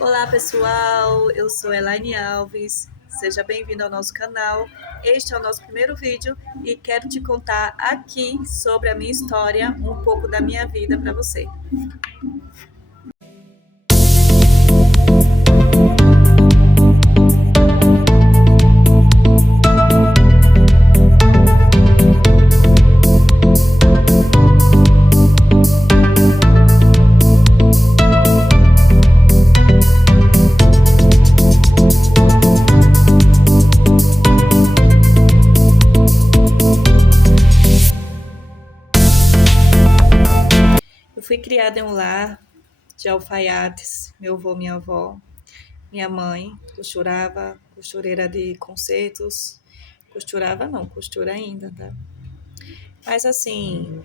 Olá pessoal, eu sou Elaine Alves, seja bem-vindo ao nosso canal. Este é o nosso primeiro vídeo e quero te contar aqui sobre a minha história, um pouco da minha vida para você. Eu fui criada em um lar de alfaiates, meu avô, minha avó, minha mãe costurava, costureira de concertos, costurava não, costura ainda, tá? Mas assim,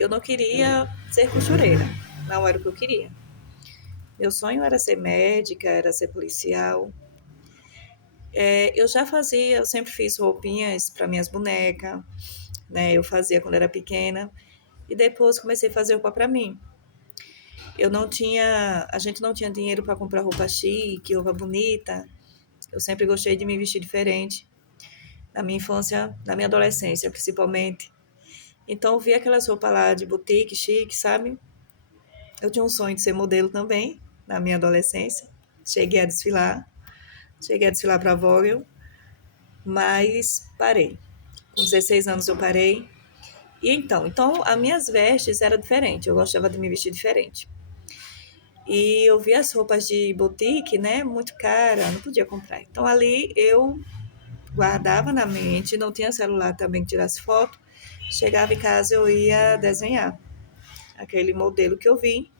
eu não queria ser costureira, não era o que eu queria. Meu sonho era ser médica, era ser policial. Eu já fazia, eu sempre fiz roupinhas para minhas bonecas, né? Eu fazia quando era pequena e depois comecei a fazer roupa para mim. A gente não tinha dinheiro para comprar roupa chique, roupa bonita. Eu sempre gostei de me vestir diferente, na minha infância, na minha adolescência, principalmente. Então, eu vi aquelas roupas lá de boutique, chique, sabe? Eu tinha um sonho de ser modelo também, na minha adolescência. Cheguei a desfilar, cheguei a desfilar para a Vogue, mas parei. Com 16 anos eu parei. E então, as minhas vestes eram diferentes, eu gostava de me vestir diferente. E eu via as roupas de boutique, né, muito cara, não podia comprar. Então ali eu guardava na mente, não tinha celular também que tirasse foto. Chegava em casa eu ia desenhar aquele modelo que eu vi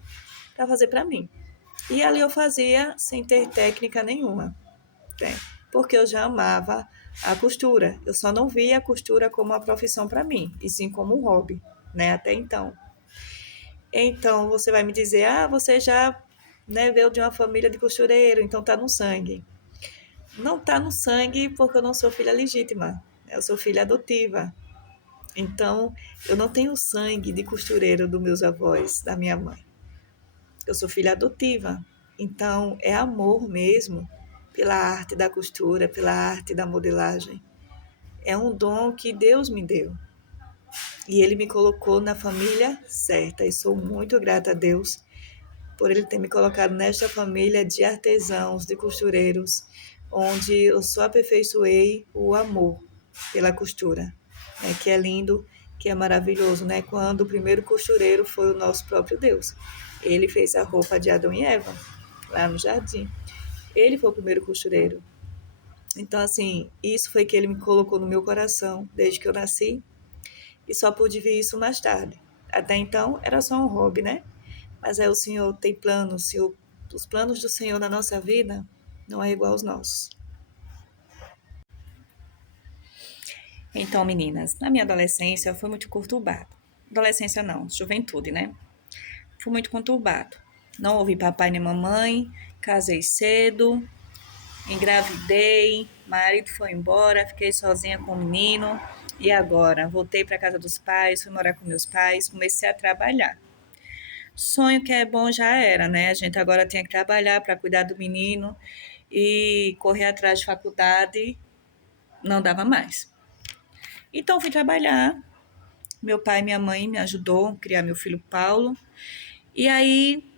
para fazer para mim. E ali eu fazia sem ter técnica nenhuma, né? Porque eu já amava a costura. Eu só não via a costura como uma profissão para mim, e sim como um hobby, né? Até então. Então você vai me dizer, você já, né, veio de uma família de costureiro, então tá no sangue. Não tá no sangue porque eu não sou filha legítima, eu sou filha adotiva. Então eu não tenho sangue de costureiro dos meus avós, da minha mãe. Eu sou filha adotiva. Então é amor mesmo pela arte da costura, pela arte da modelagem. É um dom que Deus me deu. E Ele me colocou na família certa. E sou muito grata a Deus por Ele ter me colocado nesta família de artesãos, de costureiros, onde eu só aperfeiçoei o amor pela costura, né? Que é lindo, que é maravilhoso, né? Quando o primeiro costureiro foi o nosso próprio Deus. Ele fez a roupa de Adão e Eva, lá no jardim. Ele foi o primeiro costureiro. Então, assim, isso foi que ele me colocou no meu coração desde que eu nasci e só pude ver isso mais tarde. Até então, era só um hobby, né? Mas aí o Senhor tem planos, os planos do Senhor na nossa vida não é igual aos nossos. Então, meninas, na minha adolescência foi muito conturbado. Adolescência não, juventude, né? Foi muito conturbado. Não ouvi papai nem mamãe, casei cedo, engravidei, marido foi embora, fiquei sozinha com o menino. E agora? Voltei para casa dos pais, fui morar com meus pais, comecei a trabalhar. Sonho que é bom já era, né? A gente agora tinha que trabalhar para cuidar do menino e correr atrás de faculdade não dava mais. Então fui trabalhar. Meu pai e minha mãe me ajudou a criar meu filho Paulo. E aí,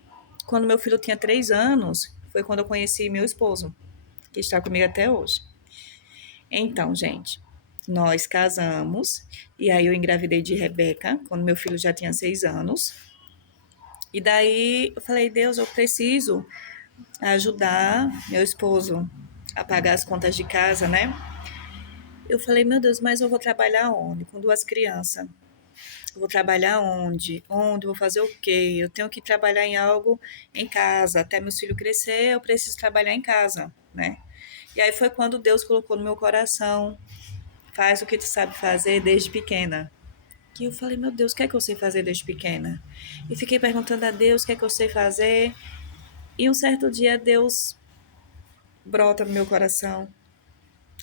quando meu filho tinha 3 anos, foi quando eu conheci meu esposo, que está comigo até hoje. Então, gente, nós casamos e aí eu engravidei de Rebeca, quando meu filho já tinha 6 anos. E daí eu falei, Deus, eu preciso ajudar meu esposo a pagar as contas de casa, né? Eu falei, meu Deus, mas eu vou trabalhar onde? Com 2 crianças. Eu vou trabalhar onde? Onde? Vou fazer o quê? Eu tenho que trabalhar em algo em casa. Até meu filho crescer, eu preciso trabalhar em casa, né? E aí foi quando Deus colocou no meu coração, faz o que tu sabe fazer desde pequena. E eu falei, meu Deus, o que é que eu sei fazer desde pequena? E fiquei perguntando a Deus o que é que eu sei fazer. E um certo dia Deus brota no meu coração,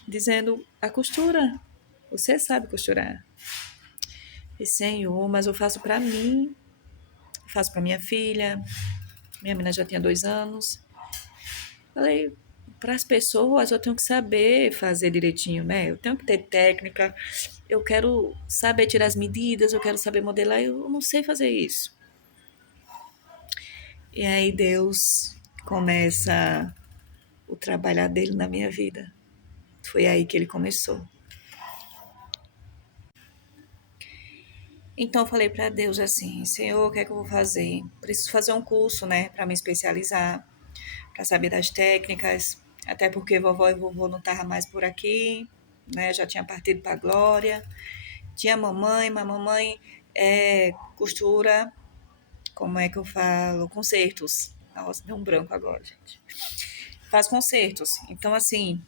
dizendo, a costura. Você sabe costurar. E Senhor, mas eu faço para mim, faço para minha filha. Minha menina já tinha 2 anos. Falei, para as pessoas eu tenho que saber fazer direitinho, né? Eu tenho que ter técnica, eu quero saber tirar as medidas, eu quero saber modelar, eu não sei fazer isso. E aí Deus começa o trabalhar dele na minha vida. Foi aí que ele começou. Então eu falei para Deus assim: Senhor, o que é que eu vou fazer? Preciso fazer um curso, né, para me especializar, para saber das técnicas, até porque vovó e vovô não estavam mais por aqui, né? Já tinha partido para a glória. Tinha mamãe, mas mamãe costura, como é que eu falo? Concertos. Nossa, deu um branco agora, gente. Faz concertos. Então, assim,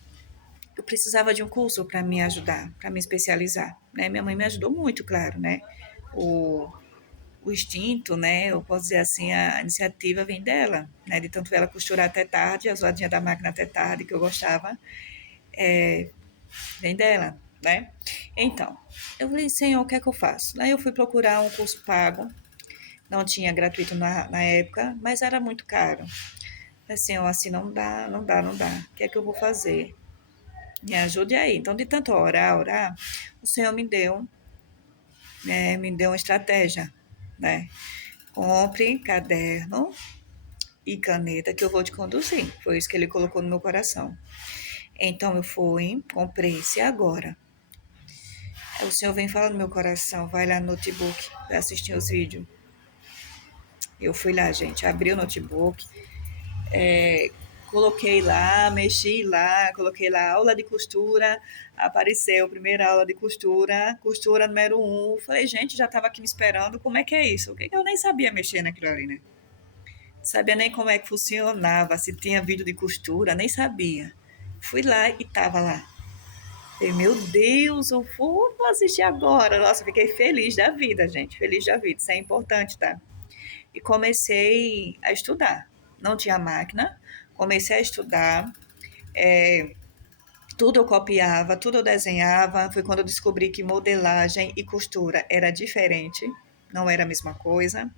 eu precisava de um curso para me ajudar, para me especializar, né? Minha mãe me ajudou muito, claro, né? O, o instinto, né? Eu posso dizer assim, a iniciativa vem dela, né? De tanto ela costurar até tarde, a zoadinha da máquina até tarde, que eu gostava, vem dela, né? Então, eu falei, Senhor, o que é que eu faço? Aí eu fui procurar um curso pago, não tinha gratuito na época, mas era muito caro. Assim, ó, assim não dá, não dá, não dá. O que é que eu vou fazer? Me ajude aí. Então, de tanto orar, o Senhor me deu uma estratégia, né? Compre caderno e caneta que eu vou te conduzir. Foi isso que ele colocou no meu coração. Então, eu fui, comprei esse agora. O Senhor vem falando no meu coração, vai lá no notebook para assistir os vídeos. Eu fui lá, gente, abri o notebook, coloquei lá, mexi lá, coloquei lá aula de costura, apareceu primeira aula de costura, costura número 1. Falei, gente, já estava aqui me esperando, como é que é isso? Eu nem sabia mexer naquilo ali, né? Sabia nem como é que funcionava, se tinha vídeo de costura, nem sabia. Fui lá e tava lá. Falei, meu Deus, eu vou assistir agora. Nossa, fiquei feliz da vida, gente, feliz da vida, isso é importante, tá? E comecei a estudar. Não tinha máquina, comecei a estudar, tudo eu copiava, tudo eu desenhava. Foi quando eu descobri que modelagem e costura era diferente, não era a mesma coisa,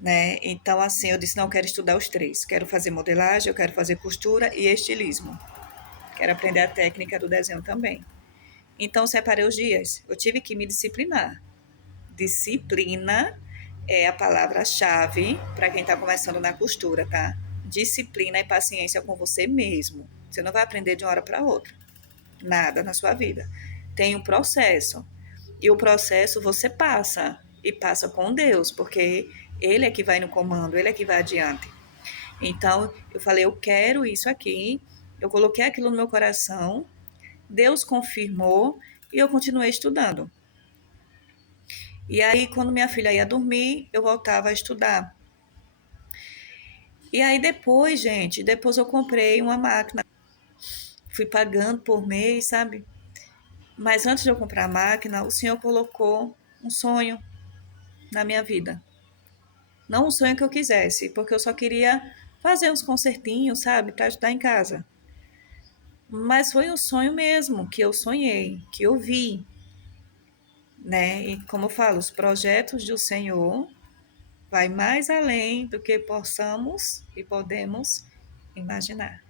né? Então, assim, eu disse: não, eu quero estudar os três. Quero fazer modelagem, eu quero fazer costura e estilismo. Quero aprender a técnica do desenho também. Então, separei os dias. Eu tive que me disciplinar. Disciplina é a palavra-chave para quem está começando na costura, tá? Disciplina e paciência com você mesmo. Você não vai aprender de uma hora para outra. Nada na sua vida. Tem um processo. E o processo você passa. E passa com Deus, porque Ele é que vai no comando, Ele é que vai adiante. Então, eu falei, eu quero isso aqui. Eu coloquei aquilo no meu coração. Deus confirmou e eu continuei estudando. E aí, quando minha filha ia dormir, eu voltava a estudar. E aí depois, gente, depois eu comprei uma máquina. Fui pagando por mês, sabe? Mas antes de eu comprar a máquina, o Senhor colocou um sonho na minha vida. Não um sonho que eu quisesse, porque eu só queria fazer uns concertinhos, sabe, para ajudar em casa. Mas foi um sonho mesmo, que eu sonhei, que eu vi, né? E como eu falo, os projetos do Senhor vai mais além do que possamos e podemos imaginar.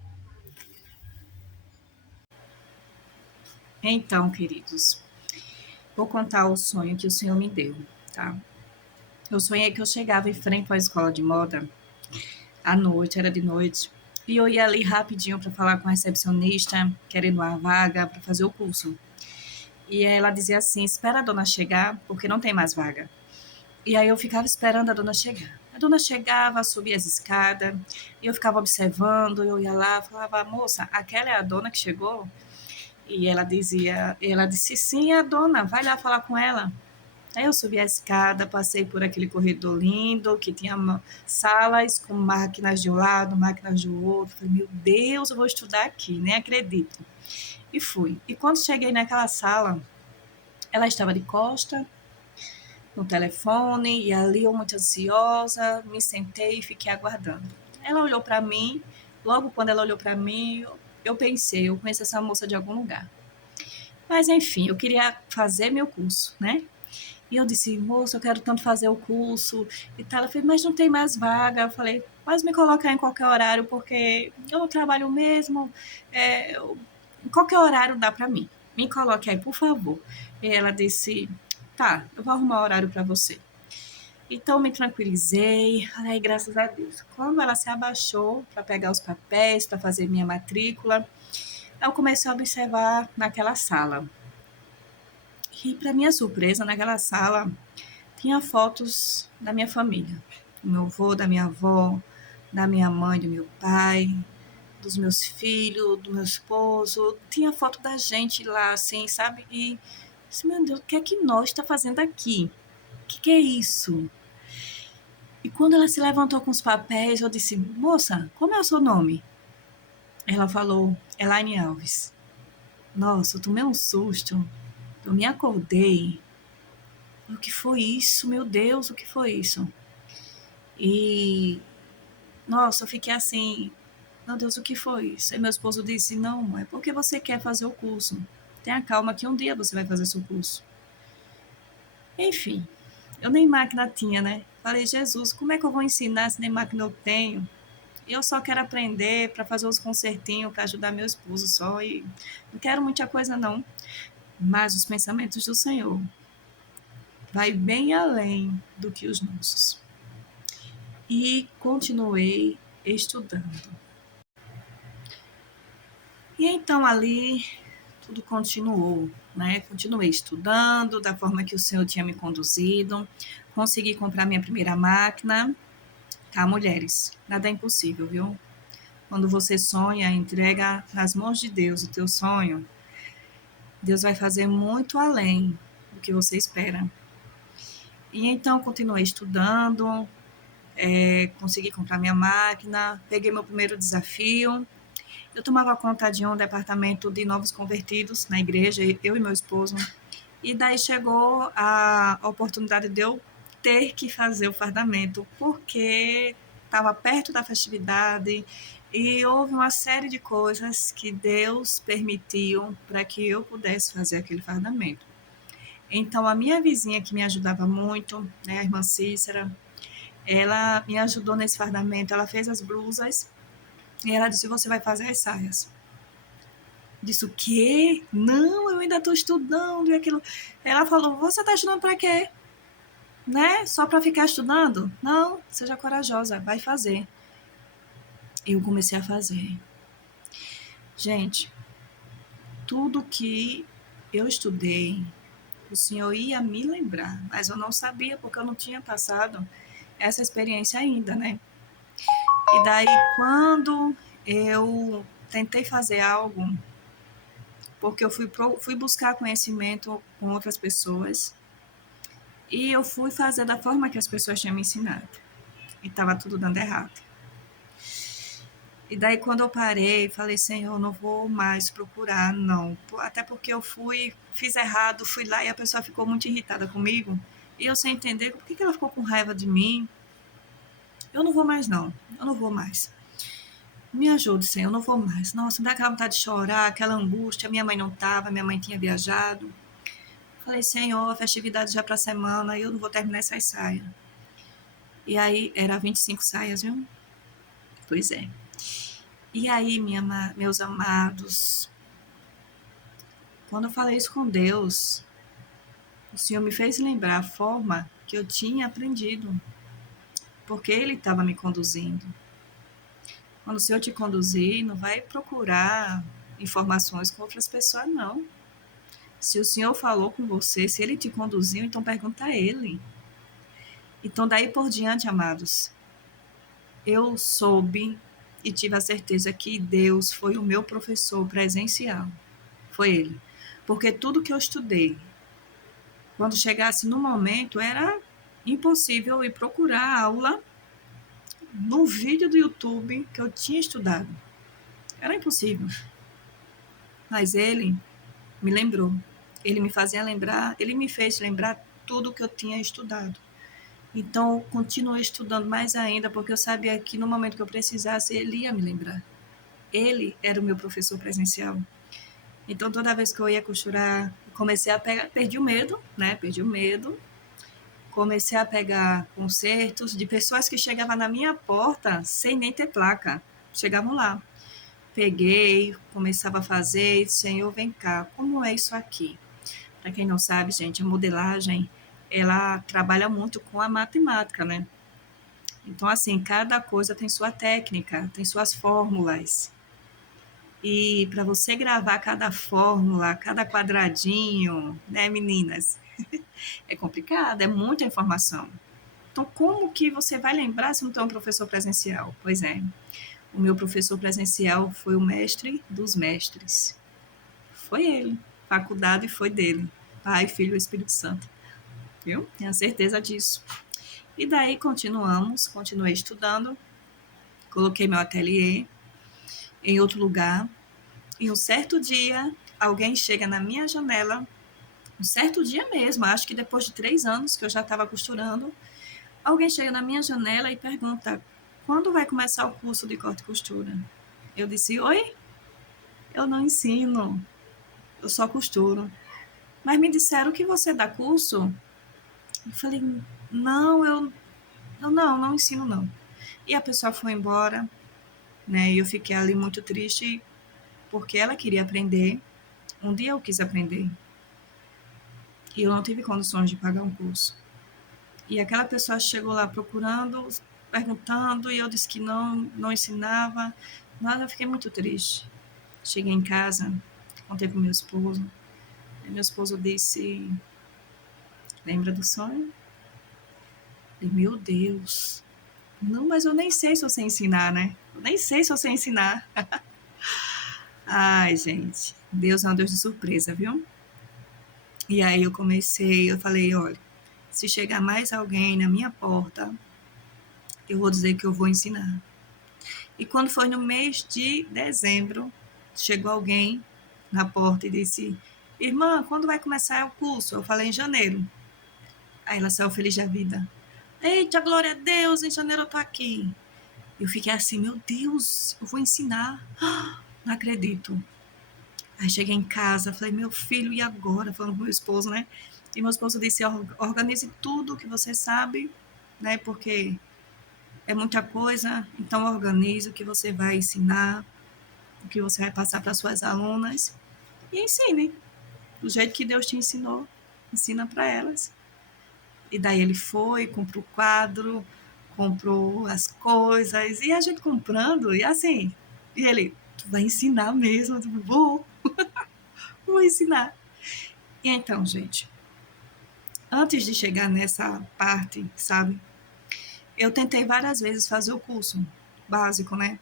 Então, queridos, vou contar o sonho que o Senhor me deu, tá? Eu sonhei que eu chegava em frente à escola de moda à noite, era de noite, e eu ia ali rapidinho para falar com a recepcionista, querendo uma vaga para fazer o curso. E ela dizia assim: espera a dona chegar, porque não tem mais vaga. E aí eu ficava esperando a dona chegar. A dona chegava, subia as escadas, e eu ficava observando, eu ia lá, falava: moça, aquela é a dona que chegou? E ela disse: sim, é a dona, vai lá falar com ela. Aí eu subi a escada, passei por aquele corredor lindo, que tinha salas com máquinas de um lado, máquinas do outro. Falei, meu Deus, eu vou estudar aqui, nem acredito. E fui. E quando cheguei naquela sala, ela estava de costa no telefone, e ali eu muito ansiosa, me sentei e fiquei aguardando. Ela olhou para mim, logo quando ela olhou para mim, eu pensei, eu conheço essa moça de algum lugar. Mas enfim, eu queria fazer meu curso, né? E eu disse, moça, eu quero tanto fazer o curso e tal. Ela falou, mas não tem mais vaga. Eu falei, Mas me colocar em qualquer horário, porque eu não trabalho mesmo, em qualquer horário dá para mim. Me coloque aí, por favor. E ela disse, tá, eu vou arrumar horário para você. Então me tranquilizei, aí graças a Deus. Quando ela se abaixou para pegar os papéis, para fazer minha matrícula, eu comecei a observar naquela sala. E para minha surpresa, naquela sala tinha fotos da minha família, do meu avô, da minha avó, da minha mãe, do meu pai, dos meus filhos, do meu esposo. Tinha foto da gente lá, assim, sabe? E disse, meu Deus, o que é que nós está fazendo aqui? O que é isso? E quando ela se levantou com os papéis, eu disse, moça, como é o seu nome? Ela falou, Elaine Alves. Nossa, eu tomei um susto. Eu me acordei. O que foi isso? Meu Deus, o que foi isso? E, nossa, eu fiquei assim, meu Deus, o que foi isso? Aí meu esposo disse, não, é porque você quer fazer o curso. Tenha calma que um dia você vai fazer seu curso. Enfim, eu nem máquina tinha, né? Falei, Jesus, como é que eu vou ensinar se nem máquina eu tenho? Eu só quero aprender para fazer os concertinhos, para ajudar meu esposo só. E não quero muita coisa, não. Mas os pensamentos do Senhor vai bem além do que os nossos. E continuei estudando. E então ali tudo continuou, né? Continuei estudando da forma que o Senhor tinha me conduzido. Consegui comprar minha primeira máquina. Tá, mulheres? Nada é impossível, viu? Quando você sonha, entrega nas mãos de Deus o teu sonho, Deus vai fazer muito além do que você espera. E então continuei estudando, consegui comprar minha máquina, peguei meu primeiro desafio. Eu tomava conta de um departamento de novos convertidos na igreja, eu e meu esposo. E daí chegou a oportunidade de eu ter que fazer o fardamento, porque estava perto da festividade e houve uma série de coisas que Deus permitiu para que eu pudesse fazer aquele fardamento. Então, a minha vizinha, que me ajudava muito, né, a irmã Cícera, ela me ajudou nesse fardamento. Ela fez as blusas e ela disse: Você vai fazer as saias. Disse: O quê? Não, eu ainda estou estudando e aquilo. Ela falou: Você está estudando para quê? Né? Só para ficar estudando? Não, seja corajosa, vai fazer. Eu comecei a fazer. Gente, tudo que eu estudei, o Senhor ia me lembrar, mas eu não sabia porque eu não tinha passado essa experiência ainda, né? E daí, quando eu tentei fazer algo, porque eu fui buscar conhecimento com outras pessoas, e eu fui fazer da forma que as pessoas tinham me ensinado, e estava tudo dando errado. E daí, quando eu parei, falei, Senhor, não vou mais procurar, não. Até porque eu fiz errado, fui lá e a pessoa ficou muito irritada comigo. E eu sem entender por que ela ficou com raiva de mim. Eu não vou mais, não. Eu não vou mais. Me ajude, Senhor, eu não vou mais. Nossa, me dá aquela vontade de chorar, aquela angústia. Minha mãe não estava, minha mãe tinha viajado. Falei, Senhor, a festividade já para a semana, eu não vou terminar essas saias. E aí, era 25 saias, viu? Pois é. E aí, meus amados, quando eu falei isso com Deus, o Senhor me fez lembrar a forma que eu tinha aprendido, porque Ele estava me conduzindo. Quando o Senhor te conduzir, não vai procurar informações com outras pessoas, não. Se o Senhor falou com você, se Ele te conduziu, então pergunta a Ele. Então, daí por diante, amados, eu soube e tive a certeza que Deus foi o meu professor presencial. Foi Ele. Porque tudo que eu estudei, quando chegasse no momento, era impossível ir procurar a aula no vídeo do YouTube que eu tinha estudado. Era impossível. Mas ele me lembrou. Ele me fazia lembrar, ele me fez lembrar tudo que eu tinha estudado. Então, eu continuei estudando mais ainda, porque eu sabia que no momento que eu precisasse, ele ia me lembrar. Ele era o meu professor presencial. Então, toda vez que eu ia costurar, comecei a pegar, perdi o medo, né? Perdi o medo. Comecei a pegar concertos de pessoas que chegavam na minha porta sem nem ter placa. Chegavam lá. Peguei, começava a fazer, Senhor, vem cá, como é isso aqui? Para quem não sabe, gente, a modelagem, ela trabalha muito com a matemática, né? Então, assim, cada coisa tem sua técnica, tem suas fórmulas. E para você gravar cada fórmula, cada quadradinho, né, meninas? É complicado, é muita informação. Então, como que você vai lembrar se não tem um professor presencial? Pois é, o meu professor presencial foi o mestre dos mestres. Foi ele. Faculdade foi dele. Pai, Filho e Espírito Santo. Viu? Tenho certeza disso. E daí continuei estudando, coloquei meu ateliê em outro lugar. E um certo dia, alguém chega na minha janela, um certo dia mesmo, acho que depois de 3 anos que eu já estava costurando, alguém chega na minha janela e pergunta: quando vai começar o curso de corte e costura? Eu disse: oi, eu não ensino, eu só costuro. Mas me disseram que você dá curso? Eu falei: não, não ensino não. E a pessoa foi embora, né? E eu fiquei ali muito triste porque ela queria aprender. Um dia eu quis aprender e eu não tive condições de pagar um curso. E aquela pessoa chegou lá procurando, perguntando, e eu disse que não ensinava. Mas eu fiquei muito triste. Cheguei em casa, contei com meu esposo. E meu esposo disse: lembra do sonho? E, meu Deus, não, mas eu nem sei se eu sei ensinar, né? Eu nem sei se eu sei ensinar. Ai, gente, Deus é um Deus de surpresa, viu? E aí eu falei: olha, se chegar mais alguém na minha porta, eu vou dizer que eu vou ensinar. E quando foi no mês de dezembro, chegou alguém na porta e disse: irmã, quando vai começar o curso? Eu falei: em janeiro. Aí ela saiu feliz da vida. Eita, glória a Deus, em janeiro eu tô aqui. Eu fiquei assim: meu Deus, eu vou ensinar. Não acredito. Aí cheguei em casa, falei: meu filho, e agora? Falando com meu esposo, né? E meu esposo disse: organize tudo que você sabe, né? Porque é muita coisa, então organize o que você vai ensinar, o que você vai passar para suas alunas e ensine do jeito que Deus te ensinou, ensina para elas. E daí ele foi, comprou o quadro, comprou as coisas, e a gente comprando, e assim, e ele: tu vai ensinar mesmo? Eu vou ensinar. E então, gente, antes de chegar nessa parte, sabe, eu tentei várias vezes fazer o curso básico, né?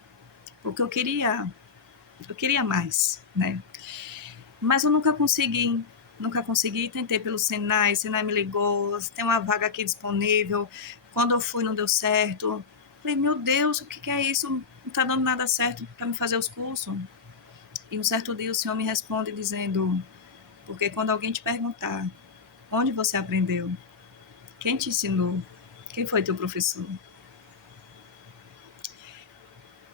Porque eu queria mais, né? Mas eu nunca consegui, tentei pelo Senai, Senai me ligou, tem uma vaga aqui disponível. Quando eu fui, não deu certo. Falei: meu Deus, o que é isso? Não está dando nada certo para me fazer os cursos. E um certo dia o Senhor me responde dizendo: porque quando alguém te perguntar onde você aprendeu, quem te ensinou, quem foi teu professor?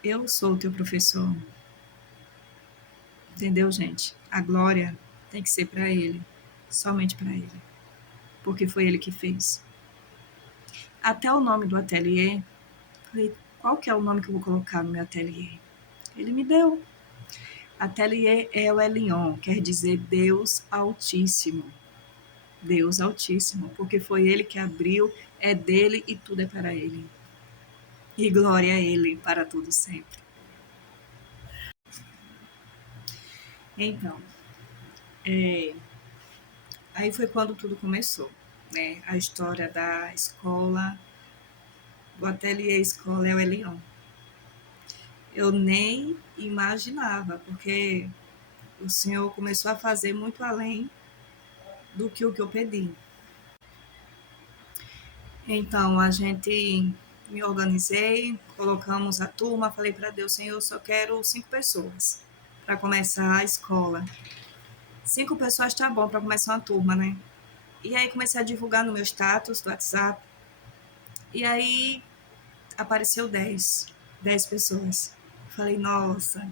Eu sou o teu professor. Entendeu, gente? A glória tem que ser para Ele, somente para Ele, porque foi Ele que fez. Até o nome do ateliê, falei: qual que é o nome que eu vou colocar no meu ateliê? Ele me deu. Ateliê El Elyon, quer dizer Deus Altíssimo. Deus Altíssimo, porque foi Ele que abriu, é dele e tudo é para Ele. E glória a Ele para tudo sempre. Então, aí foi quando tudo começou, né? A história da escola, do ateliê Escola El Elyon. Eu nem imaginava, porque o Senhor começou a fazer muito além do que o que eu pedi. Então, a gente me organizei, colocamos a turma, falei para Deus: Senhor, eu só quero 5 pessoas para começar a escola. 5 pessoas tá bom para começar uma turma, né? E aí comecei a divulgar no meu status do WhatsApp. E aí apareceu 10 pessoas. Falei: nossa,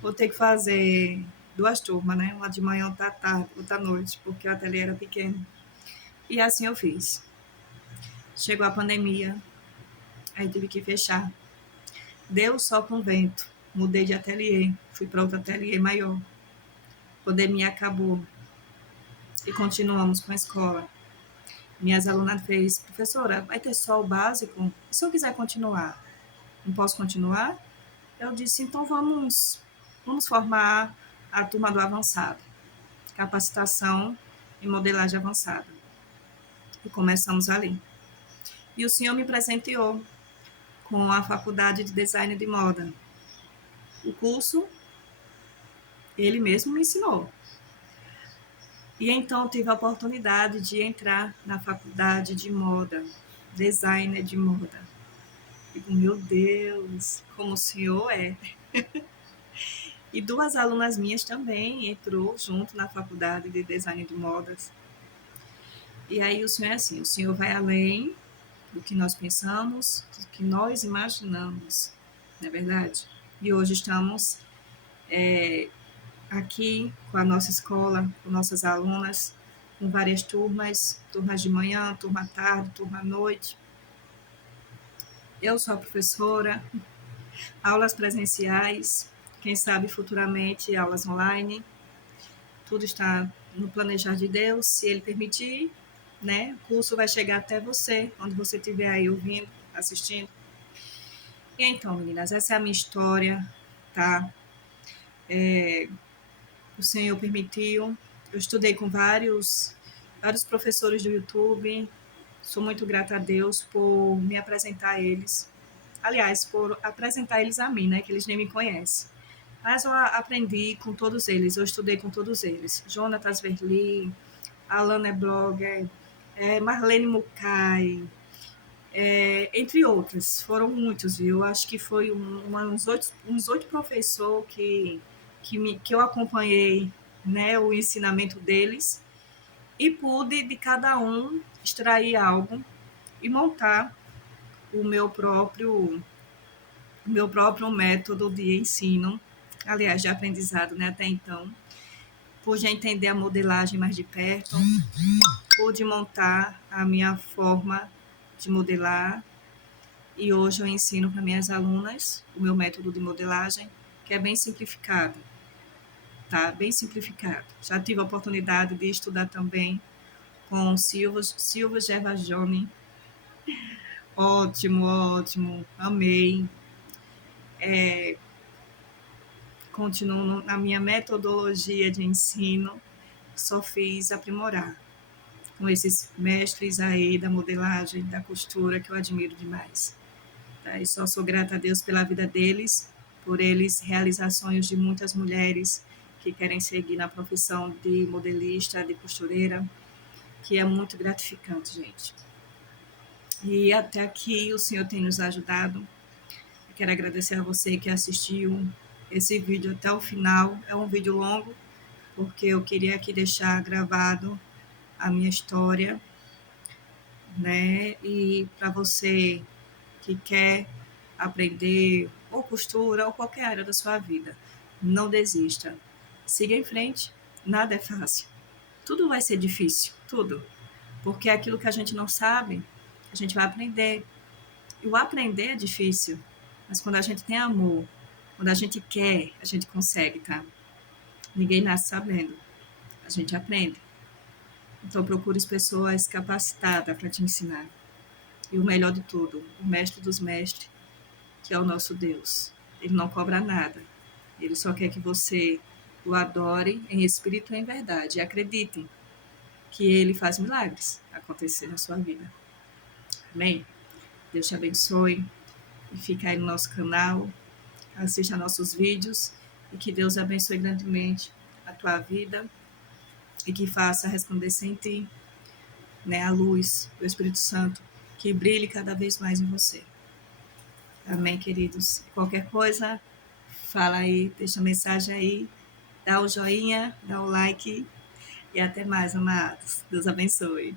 vou ter que fazer 2 turmas, né? Uma de manhã, outra à tarde, outra à noite, porque o ateliê era pequeno. E assim eu fiz. Chegou a pandemia, aí tive que fechar. Deu só com o vento. Mudei de ateliê, fui para outro ateliê maior. A pandemia acabou e continuamos com a escola. Minhas alunas fez, professora, vai ter só o básico? E se eu quiser continuar? Não posso continuar? Eu disse, então vamos formar a turma do avançado. Capacitação em modelagem avançada. E começamos ali. E o senhor me presenteou com a Faculdade de Design de Moda. O curso, ele mesmo me ensinou. E então tive a oportunidade de entrar na faculdade de moda, designer de moda. Digo, meu Deus, como o senhor é. E duas alunas minhas também entrou junto na faculdade de design de modas. E aí o senhor é assim, o senhor vai além do que nós pensamos, do que nós imaginamos, não é verdade? E hoje estamos aqui com a nossa escola, com nossas alunas, com várias turmas, turmas de manhã, turma à tarde, turma à noite. Eu sou a professora, aulas presenciais, quem sabe futuramente aulas online. Tudo está no planejar de Deus, se Ele permitir, né? O curso vai chegar até você, onde você estiver aí ouvindo, assistindo. E então, meninas, essa é a minha história, tá? O Senhor permitiu. Eu estudei com vários professores do YouTube. Sou muito grata a Deus por me apresentar a eles. Aliás, por apresentar eles a mim, né? Que eles nem me conhecem. Mas eu aprendi com todos eles, eu estudei com todos eles. Jonatas Verli, Alana é blogger, Marlene Mukai, entre outros. Foram muitos, viu? Eu acho que foi uns oito professores que eu acompanhei, né, o ensinamento deles e pude de cada um extrair algo e montar o meu próprio método de ensino, aliás, de aprendizado, né, até então. Pude entender a modelagem mais de perto, pude montar a minha forma de modelar e hoje eu ensino para minhas alunas o meu método de modelagem, que é bem simplificado, tá? Bem simplificado. Já tive a oportunidade de estudar também com Silva Gervajoni. Ótimo, ótimo, amei. Continuo na minha metodologia de ensino, só fiz aprimorar com esses mestres aí da modelagem, da costura, que eu admiro demais. Tá? E só sou grata a Deus pela vida deles, por eles realizar sonhos de muitas mulheres que querem seguir na profissão de modelista, de costureira, que é muito gratificante, gente. E até aqui o Senhor tem nos ajudado. Eu quero agradecer a você que assistiu esse vídeo até o final. É um vídeo longo, porque eu queria aqui deixar gravado a minha história, né? E para você que quer aprender ou costura ou qualquer área da sua vida, não desista. Siga em frente. Nada é fácil. Tudo vai ser difícil, tudo. Porque é aquilo que a gente não sabe, a gente vai aprender. E o aprender é difícil, mas quando a gente tem amor, quando a gente quer, a gente consegue, tá? Ninguém nasce sabendo. A gente aprende. Então procure pessoas capacitadas para te ensinar. E o melhor de tudo, o mestre dos mestres, que é o nosso Deus. Ele não cobra nada. Ele só quer que você o adore em espírito e em verdade. E acreditem que ele faz milagres acontecer na sua vida. Amém? Deus te abençoe. E fica aí no nosso canal. Assista nossos vídeos. E que Deus abençoe grandemente a tua vida. E que faça resplandecer em ti, né, a luz do Espírito Santo. Que brilhe cada vez mais em você. Amém, queridos? Qualquer coisa, fala aí, deixa a mensagem aí, dá o joinha, dá o like e até mais, amados. Deus abençoe.